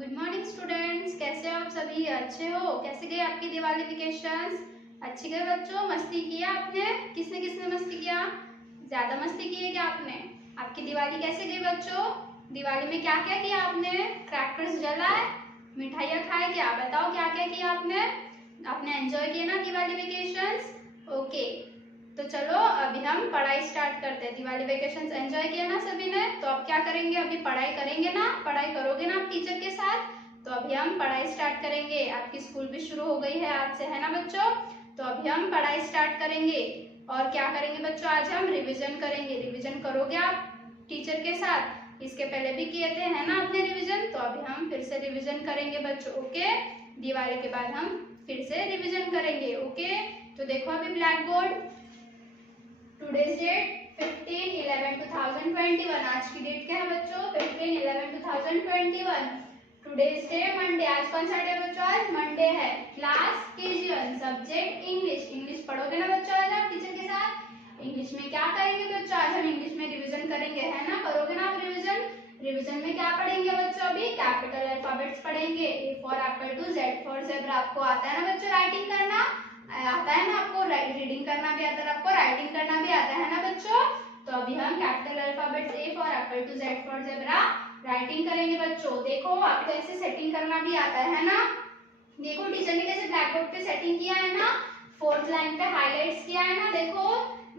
Good morning students, कैसे हो आप सभी? अच्छे हो? कैसे गए आपकी दिवाली वेकेशंस? अच्छी गए बच्चों? मस्ती किया आपने? किसने किसने मस्ती किया? ज्यादा मस्ती की है क्या आपने? आपकी दिवाली कैसे गई बच्चों? दिवाली में क्या क्या किया आपने? क्रैकर्स जलाए, मिठाइयाँ खाए क्या? बताओ क्या क्या किया आपने? आपने एंजॉय किया ना दिवाली वेकेशंस? ओके, तो चलो अभी हम पढ़ाई स्टार्ट करते हैं। दिवाली वेकेशंस एंजॉय किया ना सभी ने? तो अब क्या करेंगे? अभी पढ़ाई करेंगे ना? पढ़ाई करोगे ना आप टीचर के साथ? तो अभी हम पढ़ाई स्टार्ट करेंगे। आपकी स्कूल भी शुरू हो गई है आज से, है ना बच्चों? तो अभी हम पढ़ाई स्टार्ट करेंगे। और क्या करेंगे बच्चों? आज हम रिविजन करेंगे। रिविजन करोगे आप टीचर के साथ? इसके पहले भी किए थे, है ना आपने रिविजन? तो अभी हम फिर से रिविजन करेंगे बच्चों। ओके, दिवाली के बाद हम फिर से रिविजन करेंगे। ओके, तो देखो अभी ब्लैक बोर्ड, टुडेज डेट 15/11/2021। आज की डेट क्या है बच्चों? 15/11/2021। Today's day Monday. आज कौन सा डे बच्चों? आज मंडे है। Class KG1, subject English. English पढ़ोगे ना बच्चों आज आप टीचर के साथ? इंग्लिश में क्या करेंगे बच्चों? आज हम इंग्लिश में रिवीजन करेंगे, है ना? करोगे ना आप रिवीजन? रिवीजन में क्या पढ़ेंगे बच्चों? अभी कैपिटल अल्फाबेट्स पढ़ेंगे। A for apple to Z for zebra. आपको आता है ना बच्चों राइटिंग करना? आता है ना आपको? रीडिंग करना भी आता है आपको, राइटिंग करना भी आता है ना बच्चों? तो अभी हम capital alphabets A for apple to Z for zebra writing करेंगे बच्चों। देखो आपको ऐसे सेटिंग करना भी आता है ना? देखो टीचर ने कैसे ब्लैक बोर्ड पे सेटिंग किया है ना? फोर्थ लाइन पे हाईलाइट्स किया है ना? देखो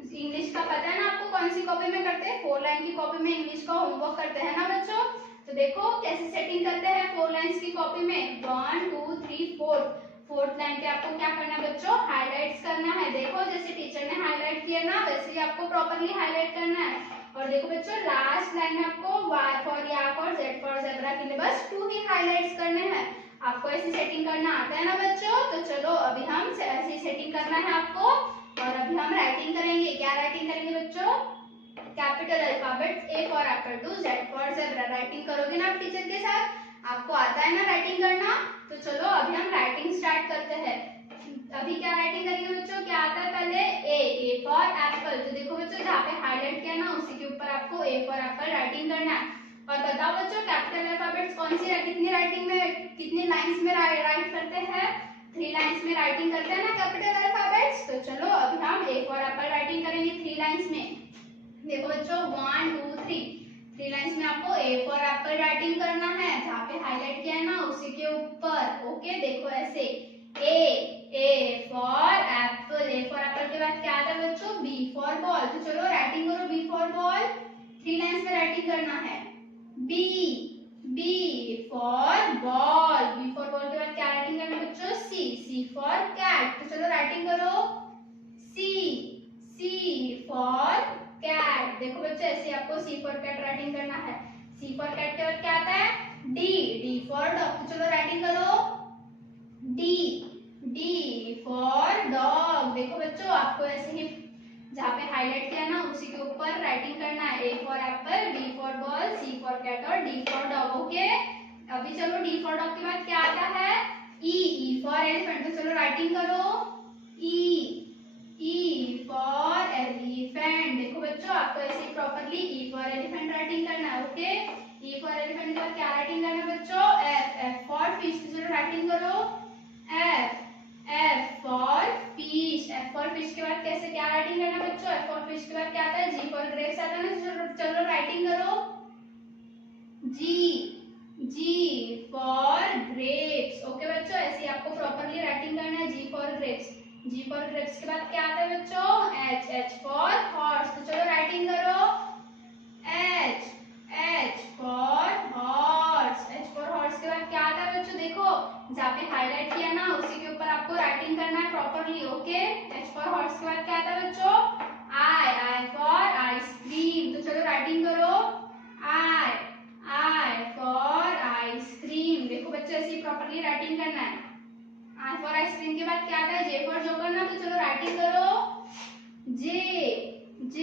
इंग्लिश का पता है ना आपको कौन सी कॉपी में करते हैं? 4 लाइन की कॉपी में इंग्लिश का होमवर्क करते हैं ना बच्चों? तो देखो कैसे सेटिंग करते हैं 4 लाइंस की कॉपी में। 1 2 3 4। फोर्थ लाइन पे आपको क्या करना है बच्चों? हाईलाइट्स करना है। देखो जैसे टीचर ने हाईलाइट किया ना, वैसे ही आपको प्रॉपर्ली हाईलाइट करना है। और देखो बच्चों लास्ट लाइन में आपको Y फॉर याक और Z फॉर ज़ेब्रा के लिए बस 2 ही हाईलाइट्स करने हैं। आपको ऐसी सेटिंग करना आता है ना बच्चों? तो चलो अभी हम ऐसी सेटिंग करना है आपको। और अभी हम राइटिंग करेंगे। क्या राइटिंग करेंगे बच्चों? Capital alphabets A for apple to Z for zebra. Writing करोगे ना आप टीचर के साथ? आपको आता है ना राइटिंग करना? तो चलो अभी हम राइटिंग स्टार्ट करते हैं। अभी क्या राइटिंग करेंगे बच्चों? क्या आता है पहले? A for Apple. तो देखो बच्चों जहाँ पे हाईलाइट किया ना उसी के ऊपर आपको A फॉर एप्पल राइटिंग करना है। और बताओ बच्चों कैपिटल अल्फाबेट्स कौन सी कितनी राइटिंग में, कितनी लाइंस में राइट करते हैं? 3 लाइंस में राइटिंग करते हैं ना कैपिटल अल्फाबेट्स? तो चलो अभी हम A फॉर एप्पल राइटिंग करेंगे 3 लाइंस में। देखो बच्चों 1 2 3 3 लाइंस में आपको A फॉर एप्पल राइटिंग करना है। जहाँ पे हाईलाइट किया है ना उसी के ऊपर। ओके, देखो ऐसे A for apple. A for apple के बाद क्या आता है बच्चों? B for ball. तो चलो राइटिंग करो B फॉर बॉल। 3 लाइंस में राइटिंग करना है। B for ball. B for ball के बाद क्या राइटिंग करना है बच्चों? C for cat. तो चलो राइटिंग करो C फॉर कैट। देखो बच्चों ऐसे आपको C फॉर कैट राइटिंग करना है। C फॉर कैट के बाद क्या आता है? D for dog. तो चलो राइटिंग करो D फॉर डॉग। देखो बच्चों आपको ऐसे ही जहाँ पे हाईलाइट किया ना उसी के ऊपर राइटिंग करना है। A for apple, B for ball, C for cat और D फॉर डॉग। ओके, अभी चलो D फॉर डॉग के बाद क्या आता है? E for elephant. तो चलो राइटिंग करो E फॉर एलिफेंट। देखो बच्चों आपको ऐसे properly E for elephant writing करना है। ओके, E फॉर एलिफेंट के बाद क्या राइटिंग करना है बच्चों? F for fish. तो चलो राइटिंग करो F for fish. F for fish के बाद कैसे क्या राइटिंग करना है बच्चों? F फॉर फिश के बाद क्या आता है? G फॉर ग्रेप्स आता है ना? चलो राइटिंग करो G फॉर ग्रेप्स। ओके बच्चों ऐसे आपको प्रॉपर्ली राइटिंग करना है G for grapes. G for grapes के बाद क्या आता है बच्चों? H for horse. तो चलो राइटिंग करो H for horse. H for horse के बाद क्या आता है बच्चों? देखो जहाँ पे हाईलाइट किया ना उसी के ऊपर आपको राइटिंग करना है properly. Okay, H for horse के बाद क्या आता है बच्चों? I for ice cream. तो चलो राइटिंग करो I फॉर आइसक्रीम। देखो बच्चों ऐसी प्रॉपर्ली राइटिंग करना है। I फॉर आइसक्रीम के बाद क्या आता है? J फॉर जोकर ना? तो चलो राइटिंग करो J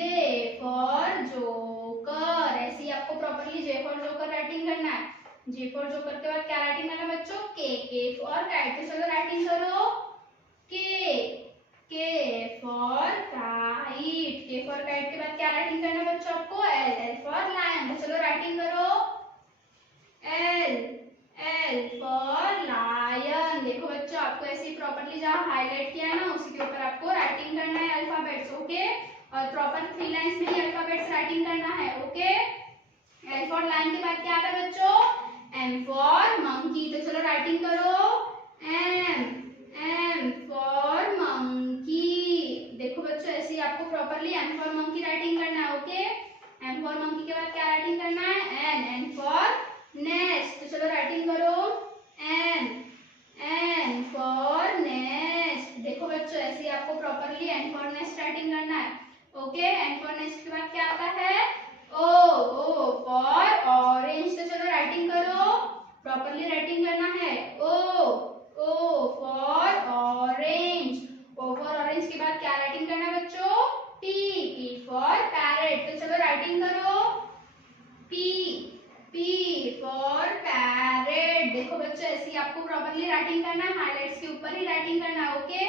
फॉर जोकर। ऐसे ही आपको properly J for joker writing करना है। J फॉर जोकर के बाद क्या राइटिंग करना है बच्चों? K for kite. तो चलो राइटिंग करो K for kite. K for kite के बाद क्या राइटिंग करना है बच्चों आपको? L for lion. तो चलो राइटिंग करो L L for lion। देखो बच्चों, आपको ऐसे प्रॉपरली जहाँ हाईलाइट किया है ना उसी के ऊपर आपको राइटिंग करना है अल्फाबेट्स, ओके। और प्रॉपर 3 लाइंस में ही अल्फाबेट्स राइटिंग करना है, ओके। L for lion के बाद क्या आता है बच्चों? M for monkey। तो चलो राइटिंग करो, M for monkey। देखो बच्चों, ऐसे ही आपको properly M for monkey writing करना है, ओके। M for monkey के बाद क्या राइटिंग करना है? N for nest। तो चलो राइटिंग करो, N for nest। देखो बच्चों, ऐसे ही आपको properly N for nest writing करना है, ओके। N for nest के बाद क्या आता है? O for orange। तो चलो राइटिंग करो, प्रॉपरली राइटिंग करना है, O for orange। O for orange के बाद क्या राइटिंग करना है बच्चों? P for parrot। तो चलो राइटिंग करो, P for parrot। देखो बच्चों, ऐसे ही आपको प्रॉपरली राइटिंग करना है, हाइलाइट्स के ऊपर ही राइटिंग करना है, ओके।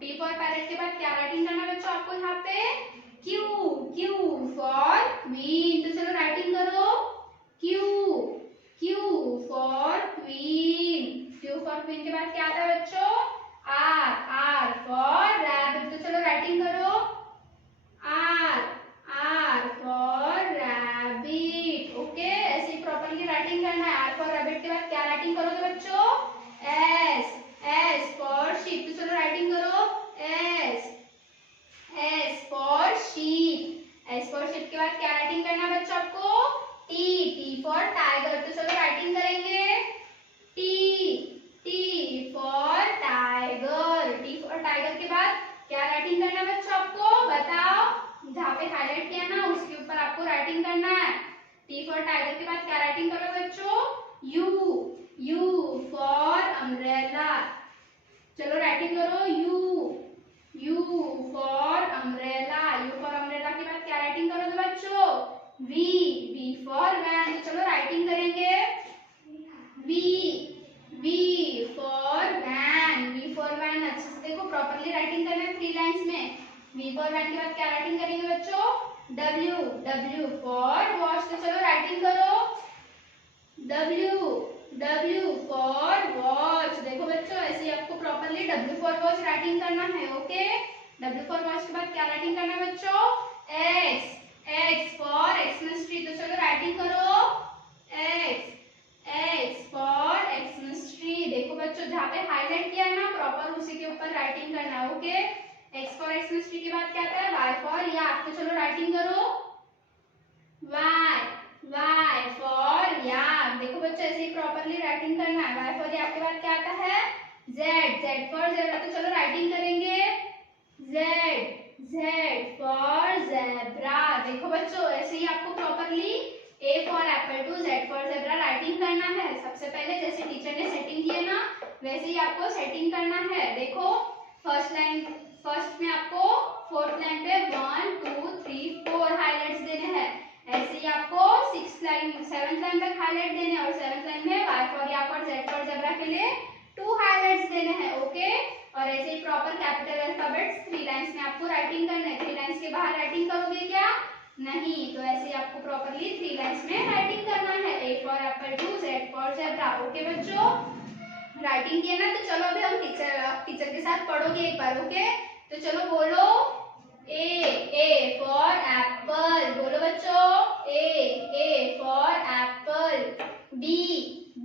P for parrot के बाद क्या राइटिंग करना है बच्चों आपको यहाँ पे? Q for queen। तो चलो राइटिंग करो, Q for queen। Q for queen के बाद क्या आता है बच्चों? R for rabbit। तो चलो राइटिंग करो, R for rabbit, ओके। ऐसे ही प्रॉपरली राइटिंग करना है। R for rabbit के बाद क्या राइटिंग करोगे बच्चों? S for sheep। तो चलो राइटिंग करो, S for sheep। S for sheep के बाद क्या राइटिंग करना है बच्चों आपको? T for tiger। तो चलो राइटिंग करेंगे, T for tiger। T for tiger के बाद क्या राइटिंग करना है बच्चों आपको? बताओ, जहाँ पे हाईलाइट किया ना उसके ऊपर आपको राइटिंग करना है। T for tiger के बाद क्या राइटिंग करोगे बच्चों? U for umbrella। चलो राइटिंग करो, U for umbrella। U for umbrella के बाद क्या राइटिंग करोगे बच्चों? V for van। तो चलो राइटिंग करेंगे, V for van। V for van अच्छे से देखो, प्रॉपरली राइटिंग करना है 3 लाइंस में। V for van के बाद क्या राइटिंग करेंगे बच्चों? W for watch। तो चलो राइटिंग करो, W for watch। देखो बच्चों, ऐसे ही आपको properly W for watch writing करना है, ओके। W for watch के बाद क्या राइटिंग करना है बच्चों? X for Xmas tree। तो चलो राइटिंग करो, X for Xmas tree। देखो बच्चों, जहाँ पे हाईलाइट किया है ना प्रॉपर उसी के ऊपर राइटिंग करना है, okay. X for Xmas tree के बाद क्या आता है? Y for yak। तो चलो राइटिंग करो, Y for yak। देखो बच्चों, ऐसे ही प्रॉपरली राइटिंग करना है। Y for yak के बाद क्या आता है? Z for zebra। तो चलो राइटिंग करेंगे, Z for zebra। देखो बच्चों, ऐसे ही आपको properly A for apple to Z for zebra writing करना है। सबसे पहले जैसे टीचर ने सेटिंग की है ना वैसे ही आपको सेटिंग करना है। देखो, फर्स्ट में आपको 4th लाइन पे 1 2 3 4 हाइलाइट्स देने हैं। ऐसे ही आपको 7th लाइन तक हाईलाइट देने और 7th लाइन में Y for yak और Z for zebra के लिए 2 हाइलाइट्स देने हैं, ओके। और ऐसे ही प्रॉपर कैपिटल अल्फाबेट्स 3 लाइंस में आपको राइटिंग करना है। 3 लाइंस के बाहर राइटिंग करोगे क्या? नहीं। तो ऐसे ही आपको प्रॉपरली 3 लाइंस में राइटिंग करना है। A for apple to Z for zebra, okay बच्चों। राइटिंग किया ना, तो चलो अभी हम टीचर के साथ पढ़ोगे एक बार, ओके। तो चलो बोलो, A for apple। बोलो बच्चों, A for apple।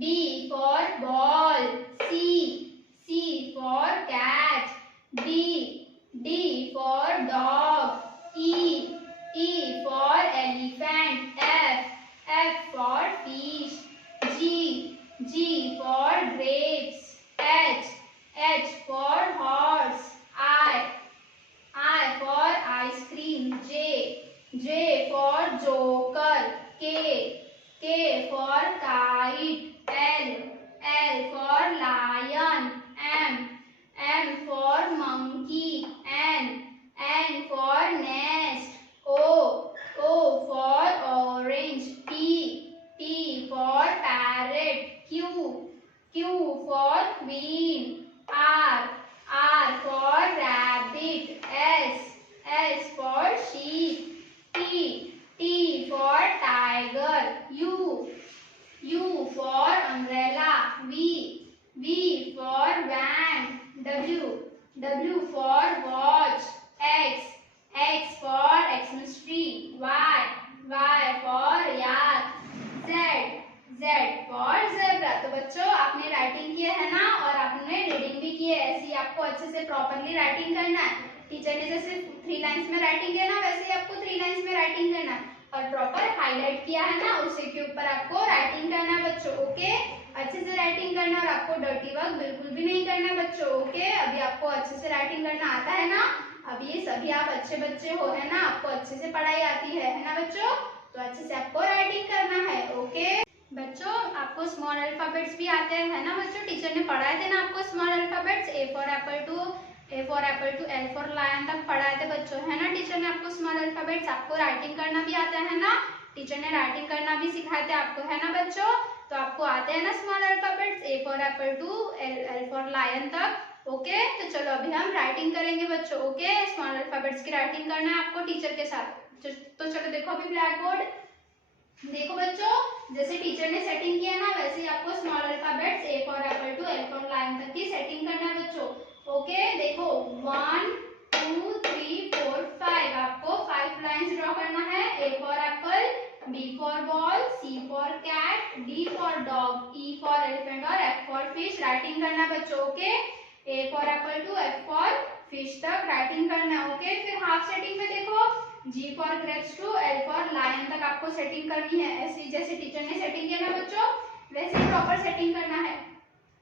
B for ball। C for cat। D for dog। E for elephant। F for fish। G for grapes। H for horse। I for ice cream। J for joker। K for kite। L for lion। M for monkey। N for nest। O for orange। T for parrot। Q for queen। R for rabbit। S for sheep। T for tiger। U for umbrella। V W for watch. X for Xmas tree. Y for yak. Z for zebra. तो बच्चों आपने writing किया है ना, और आपने reading भी की है। ऐसे ही आपको अच्छे से प्रॉपरली राइटिंग करना है। टीचर ने जैसे 3 लाइंस में राइटिंग किया ना, वैसे ही आपको 3 लाइंस में राइटिंग करना है, और प्रॉपर हाईलाइट किया है ना, उसी के ऊपर आपको राइटिंग करना है बच्चों। ओके, अच्छे से राइटिंग करना, और आपको डर्टी वर्क बिल्कुल भी नहीं करना बच्चों। ओके, अभी आपको अच्छे से राइटिंग करना आता है ना, अब ये सभी आप अच्छे बच्चे हो, है ना, आपको अच्छे से पढ़ाई आती है ना बच्चों, तो अच्छे से आपको राइटिंग करना है। ओके बच्चों, आपको स्मॉल अल्फाबेट्स भी आते हैं, है ना बच्चों, टीचर ने पढ़ाए थे ना आपको small alphabets, A for apple to L for lion तक पढ़ाए थे बच्चों, है ना, टीचर ने आपको स्मॉल अल्फाबेट्स। आपको राइटिंग करना भी आता है ना, टीचर ने राइटिंग करना भी सिखाए थे आपको, है ना बच्चों, तो आपको आते हैं ना small alphabets, A for apple to L for lion तक। ओके, तो चलो अभी हम राइटिंग करेंगे बच्चों। ओके, स्मॉल अल्फाबेट्स की राइटिंग करना है आपको टीचर के साथ। तो चलो देखो अभी ब्लैक बोर्ड, देखो बच्चों, जैसे टीचर ने सेटिंग किया ना, वैसे ही आपको small alphabets A for apple to L for lion तक की सेटिंग करना है बच्चों। ओके, देखो 1 2 3 4 5, आपको 5 लाइंस ड्रॉ करना है। A for apple, B for ball, C for cat, D for dog, E for elephant और एफ फॉर फिश राइटिंग करना है बच्चों। Okay, A for apple to F for fish तक राइटिंग करना है। ओके, फिर हाफ सेटिंग में देखो G for grapes to L for lion तक आपको सेटिंग करनी है। ऐसे जैसे टीचर ने सेटिंग किया ना बच्चों, वैसे ही प्रॉपर सेटिंग करना है।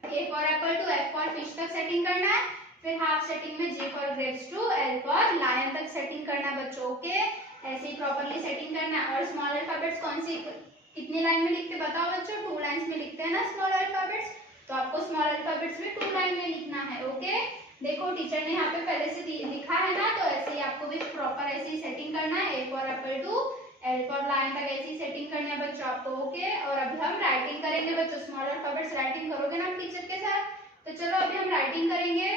A for apple to F for fish तक सेटिंग करना है, फिर हाफ सेटिंग में G for grapes to L for lion तक सेटिंग करना है बच्चों। ओके, ऐसे ही प्रॉपरली सेटिंग करना है। और स्मॉल अल्फाबेट्स कौन सी कितनी लाइन में लिखते बताओ बच्चों, 2 लाइंस में लिखते हैं ना स्मॉल अल्फाबेट्स, तो आपको स्मॉल अल्फाबेट्स में 2 लाइन में लिखना है। ओके, देखो टीचर ने यहाँ पे पहले से लिखा है ना, तो ऐसे ही आपको भी प्रॉपर ऐसे ही सेटिंग करना है। A for apple to L for lion तक ऐसी सेटिंग करनी है बच्चों आपको। ओके, और अभी हम राइटिंग करेंगे बच्चों, स्मॉल अल्फाबेट्स राइटिंग करोगे ना टीचर के साथ, तो चलो अभी हम राइटिंग करेंगे।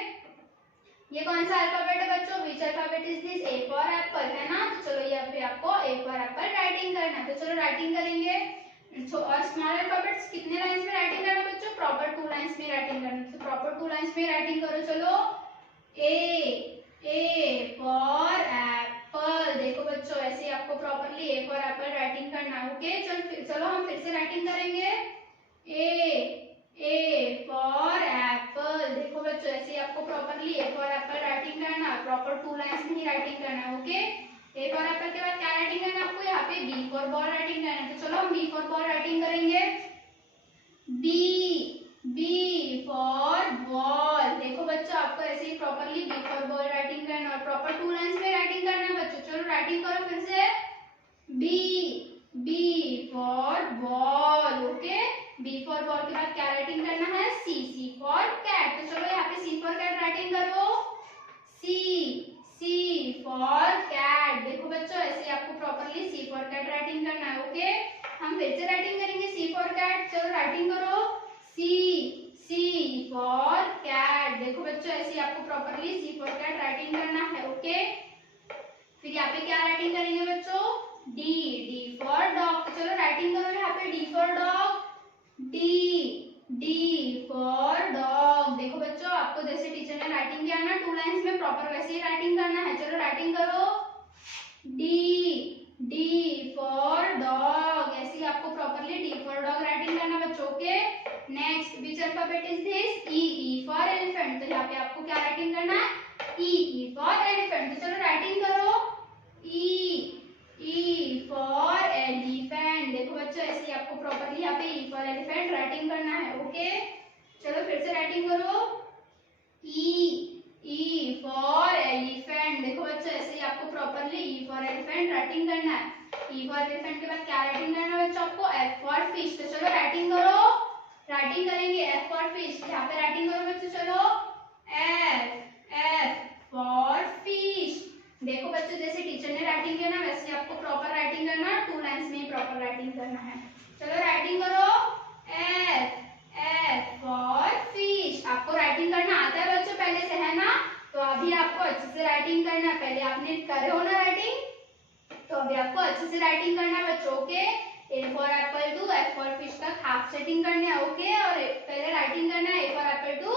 ये कौन सा अल्फाबेट है बच्चों, which alphabet is this, A for apple, है ना, तो चलो ये अभी आपको ए फॉर एप्पल राइटिंग करना है, तो चलो राइटिंग करेंगे। और स्मॉल अल्फाबेट्स कितने लाइंस में राइटिंग करना बच्चों, प्रॉपर 2 लाइंस में राइटिंग करना, तो प्रॉपर 2 लाइंस में राइटिंग करो। चलो ए फॉर एप्पल, देखो बच्चों ऐसे आपको properly A for Apple writing करना है। ओके, चलो हम फिर से राइटिंग करेंगे। ए फॉर एप्पल, देखो बच्चों ऐसे आपको properly A for Apple writing करना है, प्रॉपर 2 लाइंस में ही राइटिंग करना है। ओके, ए फॉर एप्पल के बाद क्या राइटिंग करना है आपको, यहाँ पे बी फॉर बॉल राइटिंग करना है, तो चलो हम बी फॉर बॉल राइटिंग करेंगे। बी फॉर बॉल, देखो बच्चों आपको ऐसे ही properly B for ball writing करना है, और प्रॉपर 2 लाइंस में राइटिंग करना है बच्चों। चलो राइटिंग करो फिर से, B for ball. Okay, B for ball के बाद क्या राइटिंग करना है, सी फॉर कैट, तो चलो यहाँ पे सी फॉर कैट राइटिंग करो। सी फॉर कैट, देखो बच्चों ऐसे आपको properly C for cat writing करना है। ओके, हम फिर से राइटिंग करेंगे सी फॉर कैट, चलो राइटिंग करो। सी फॉर कैट, देखो बच्चों ऐसे आपको properly C for cat writing करना है। ओके, फिर यहाँ पे क्या राइटिंग करेंगे बच्चों, डी फॉर डॉग, तो चलो राइटिंग करो यहाँ पे D for dog, D for dog, देखो बच्चों आपको जैसे टीचर ने राइटिंग किया ना 2 लाइंस में, प्रॉपर वैसे ही राइटिंग करना है। चलो राइटिंग करो, डी फॉर डॉग, ऐसे ही आपको properly D for dog writing करना बच्चों। Okay, next which alphabet is this, E for elephant, तो यहाँ पे आपको क्या राइटिंग करना है, ई फॉर एलिफेंट, तो चलो राइटिंग करो, ई फॉर एलिफेंट, देखो बच्चों ऐसे ही आपको प्रॉपरली यहाँ पे ई फॉर एलिफेंट राइटिंग करना है। ओके, चलो फिर से राइटिंग करो, ई फॉर एलिफेंट, देखो बच्चों ऐसे ही आपको properly E for elephant writing करना है। ई फॉर एलिफेंट के बाद क्या राइटिंग करना है बच्चों आपको, एफ फॉर फिश, तो चलो राइटिंग करो, राइटिंग करेंगे एफ फॉर फिश, यहाँ पे राइटिंग करो बच्चों, चलो एफ फॉर फिश, देखो बच्चों जैसे टीचर ने राइटिंग किया ना, वैसे आपको प्रॉपर राइटिंग करना है, 2 लाइंस में ही प्रॉपर राइटिंग करना है। चलो राइटिंग करो, एफ फॉर फिश, आपको राइटिंग करना आता है बच्चों पहले से, है ना, तो अभी आपको अच्छे से राइटिंग करना है, पहले आपने करे हो ना राइटिंग, तो अभी आपको अच्छे से राइटिंग करना है बच्चों। Okay, A for apple to F for fish तक हाफ सेटिंग करनी है। ओके, और पहले राइटिंग करना है A for apple to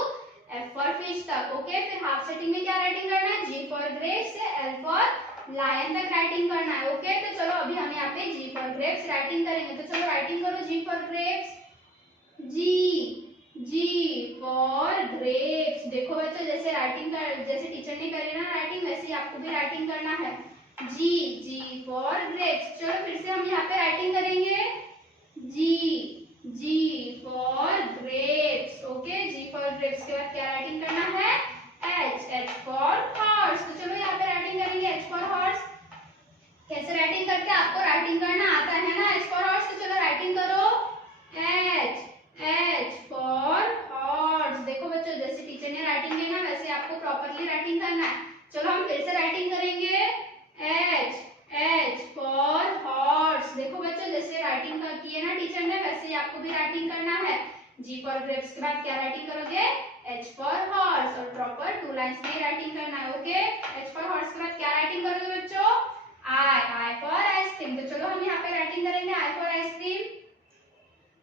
F for fish fish तक, ओके। फिर हाफ सेटिंग में क्या राइटिंग करना है, G फॉर ग्रेप्स से L फॉर लायन तक राइटिंग करना है, ओके। तो चलो अभी हम यहाँ पे G फॉर ग्रेप्स राइटिंग करेंगे, तो चलो राइटिंग करो G for grapes, G for grapes. देखो बच्चों जैसे राइटिंग कर, जैसे टीचर ने करी ना राइटिंग, वैसे ही आपको भी राइटिंग करना है, G फॉर ग्रेप्स। चलो फिर से हम यहाँ पे राइटिंग करेंगे G for grapes, okay. G for grapes के बाद क्या राइटिंग करना है, H फॉर हॉर्स। तो चलो यहाँ पे राइटिंग करेंगे H फॉर हॉर्स। कैसे राइटिंग करते हैं, आपको राइटिंग करना आता है ना H फॉर हॉर्स। तो चलो राइटिंग करो H फॉर हॉर्स। देखो बच्चों जैसे टीचर ने राइटिंग की ना, वैसे आपको प्रॉपरली राइटिंग करना है। चलो हम फिर से राइटिंग करेंगे H फॉर हॉर्स। देखो बच्चों जैसे राइटिंग की है ना टीचर ने, वैसे ही आपको भी राइटिंग करना है। G फॉर ग्रेप्स के बाद क्या राइटिंग करोगे, H फॉर हॉर्स, और प्रॉपर 2 लाइंस में राइटिंग करना है, ओके। H फॉर हॉर्स के बाद क्या राइटिंग करोगे बच्चों, I फॉर आइसक्रीम। तो चलो हम यहाँ पे राइटिंग करेंगे I for ice cream,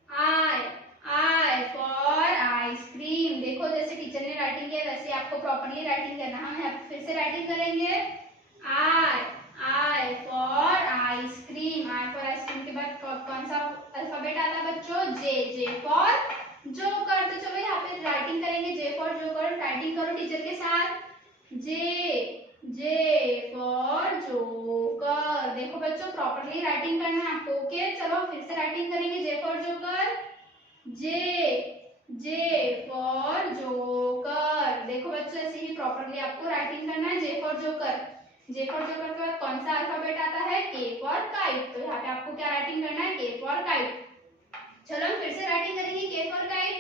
I for ice cream. देखो जैसे टीचर ने राइटिंग किया वैसे आपको प्रॉपरली राइटिंग करना है। हम यहाँ पे फिर से राइटिंग करेंगे I for ice cream. I for ice cream के बाद कौन सा अल्फाबेट आता है बच्चों, J फॉर जोकर। तो चलो यहाँ पे राइटिंग करेंगे J फॉर जोकर। राइटिंग करो टीचर के साथ, J फॉर जोकर। देखो बच्चों प्रॉपरली राइटिंग करना है आपको, ओके। चलो फिर से राइटिंग करेंगे J for joker, J for joker. देखो बच्चों ऐसे ही प्रॉपरली आपको राइटिंग करना है J for joker. J for joker के बाद कौन सा अल्फाबेट आता है, K फॉर काइट। तो यहाँ पे आपको क्या राइटिंग करना है, K फॉर काइट। चलो हम फिर से राइटिंग करेंगे K for kite,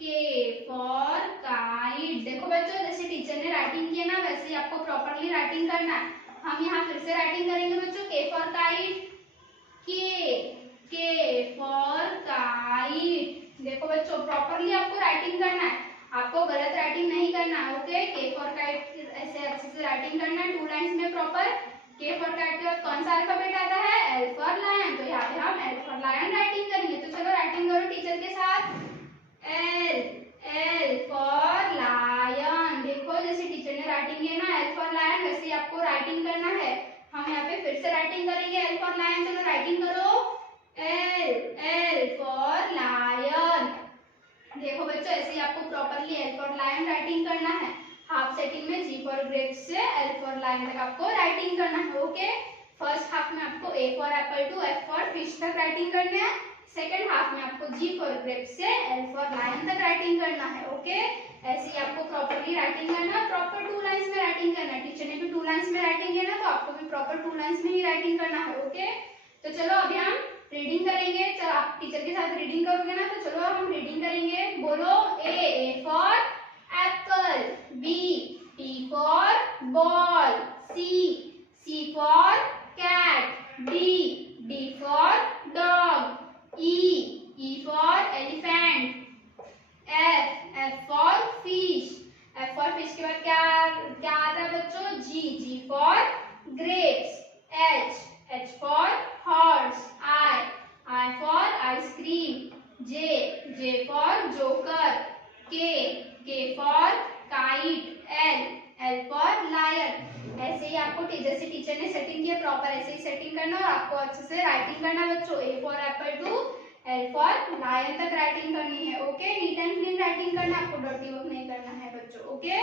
K for kite. देखो बच्चों जैसे टीचर ने राइटिंग की है ना, वैसे ही आपको प्रॉपरली राइटिंग करना है। हम यहाँ फिर से राइटिंग करेंगे बच्चों K for kite, K for kite. देखो बच्चों प्रॉपरली आपको राइटिंग करना है, आपको गलत राइटिंग नहीं करना है, ओके। K फॉर काइट ऐसे अच्छे से राइटिंग करना है 2 लाइंस में प्रॉपर। K फॉर काइट के बाद कौन सा अल्फाबेट आता है, L फॉर लायन। तो यहाँ पे हम L फॉर लायन राइटिंग करेंगे। तो चलो राइटिंग करो टीचर के साथ, L फॉर लायन। देखो जैसे टीचर ने राइटिंग की है ना L फॉर लायन, वैसे ही आपको राइटिंग करना है। हम यहाँ पे फिर से राइटिंग करेंगे L फॉर लायन। चलो राइटिंग करो L फॉर लायन। देखो बच्चों ऐसे ही आपको properly L for lion writing करना है। हाफ सेटिंग में G फॉर ग्रेप्स से L फॉर लायन तक आपको राइटिंग करना है, ओके। फर्स्ट हाफ में आपको A for apple to F for fish तक राइटिंग करना है। सेकंड हाफ में आपको G फॉर ग्रेप्स से L फॉर लायन तक राइटिंग करना है, ओके। ऐसे ही आपको प्रॉपरली राइटिंग करना है, प्रॉपर 2 लाइंस में राइटिंग करना है। टीचर ने भी 2 लाइंस में राइटिंग किया ना, तो आपको भी प्रॉपर 2 लाइंस में ही राइटिंग करना है, ओके। तो चलो अभी हम रीडिंग करेंगे। चलो आप टीचर के साथ रीडिंग करोगे ना, तो चलो हम रीडिंग करेंगे। बोलो A for apple, B for ball, C for cat, D for dog, E for elephant, F for fish. F for fish के बाद क्या आता है बच्चों, G for grapes, H for horse, I for ice cream, J for joker, K for kite, L for lion. ऐसे ही आपको जैसे टीचर ने सेटिंग की है प्रॉपर ऐसे ही सेटिंग करना, और आपको अच्छे से राइटिंग करना बच्चों। A for apple to L for lion तक राइटिंग करनी है, okay. Neat and clean writing करना, आपको डर्टी वर्क नहीं करना है बच्चों, ओके।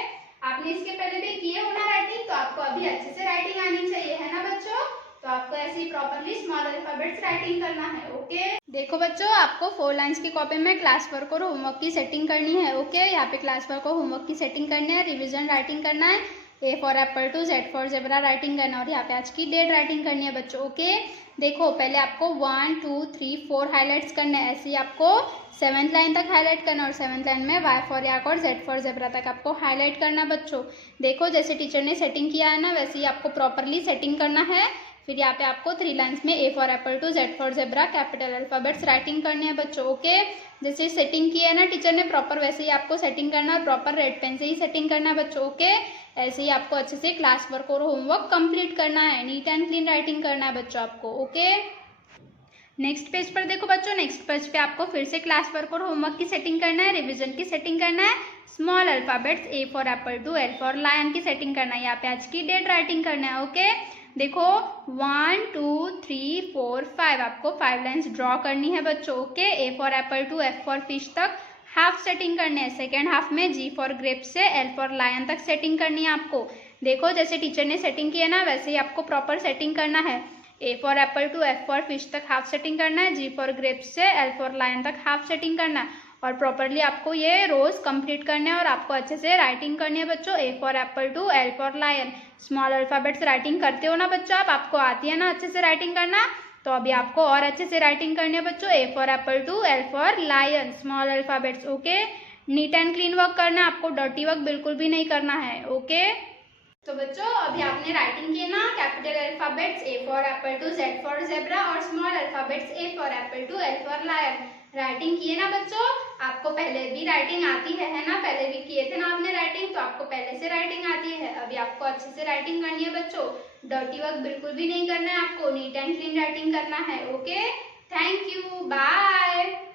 आपने इसके पहले भी किए हो ना राइटिंग, तो आपको अभी अच्छे से राइटिंग आनी चाहिए, है ना बच्चों। तो आपको ऐसे ही प्रॉपरली स्मॉल अल्फाबेट्स राइटिंग करना है, ओके। देखो बच्चों आपको 4 लाइंस की कॉपी में क्लास वर्क और होमवर्क की सेटिंग करनी है, ओके। यहाँ पे क्लास वर्क और होमवर्क की सेटिंग करनी है, रिवीजन राइटिंग करना है, A for apple to Z for zebra writing करना है, और यहाँ पे आज की डेट राइटिंग करनी है बच्चों, ओके। देखो पहले आपको 1 2 3 4 हाईलाइट्स करने हैं, ऐसे ही आपको 7th लाइन तक हाईलाइट करना, और 7th लाइन में Y फॉर याक और Z फॉर ज़ेब्रा तक आपको हाईलाइट करना बच्चों। देखो जैसे टीचर ने सेटिंग किया है ना, वैसे ही आपको प्रॉपरली सेटिंग करना है। फिर यहाँ पे आपको 3 लाइंस में A for apple to Z for zebra capital alphabets writing करनी है बच्चों, ओके। जैसे सेटिंग की है ना टीचर ने प्रॉपर, वैसे ही आपको सेटिंग करना है, प्रॉपर रेड पेन से ही सेटिंग करना है बच्चों, ओके। ऐसे ही आपको अच्छे से क्लास वर्क और होमवर्क कंप्लीट करना है, नीट एंड क्लीन राइटिंग करना है बच्चों आपको, ओके। नेक्स्ट पेज पर देखो बच्चों, नेक्स्ट पेज पे आपको फिर से क्लास वर्क और होमवर्क की सेटिंग करना है, रिवीजन की सेटिंग करना है। Small alphabets A for apple to L for lion की सेटिंग करना है। यहाँ पे आज की डेट राइटिंग करना है। ओके, देखो 1 2 3 4 5 आपको 5 लाइन्स ड्रॉ करनी है बच्चों। Okay, A for apple to F for fish तक हाफ सेटिंग करने हैं। सेकेंड हाफ में G फॉर ग्रेप से L फॉर लायन तक सेटिंग करनी है आपको। देखो जैसे टीचर ने सेटिंग की है ना, वैसे ही आपको प्रॉपर सेटिंग करना है। A for apple to F for fish तक हाफ सेटिंग करना है, G फॉर ग्रेप्स से L फॉर लायन तक हाफ सेटिंग करना है, और प्रॉपरली आपको ये रोज कंप्लीट करने हैं और आपको अच्छे से राइटिंग करनी है बच्चों। A for apple to L for lion, small alphabets writing करते हो ना बच्चों आपको आती है ना अच्छे से राइटिंग करना, तो अभी आपको और अच्छे से राइटिंग करनी है बच्चों। A for apple to L for lion, small alphabets. Okay, neat and clean work करना है आपको, डर्टी वर्क बिल्कुल भी नहीं करना है। ओके, तो बच्चों अभी आपने राइटिंग की ना, capital alphabets A for apple to Z for zebra और small alphabets A for apple to L for lion writing किए ना बच्चों। आपको पहले भी राइटिंग आती है ना, पहले भी किए थे ना आपने राइटिंग, तो आपको पहले से राइटिंग आती है। अभी आपको अच्छे से राइटिंग करनी है बच्चों, डर्टी वर्क बिल्कुल भी नहीं करना है आपको, नीट एंड क्लीन राइटिंग करना है। Okay, thank you, bye.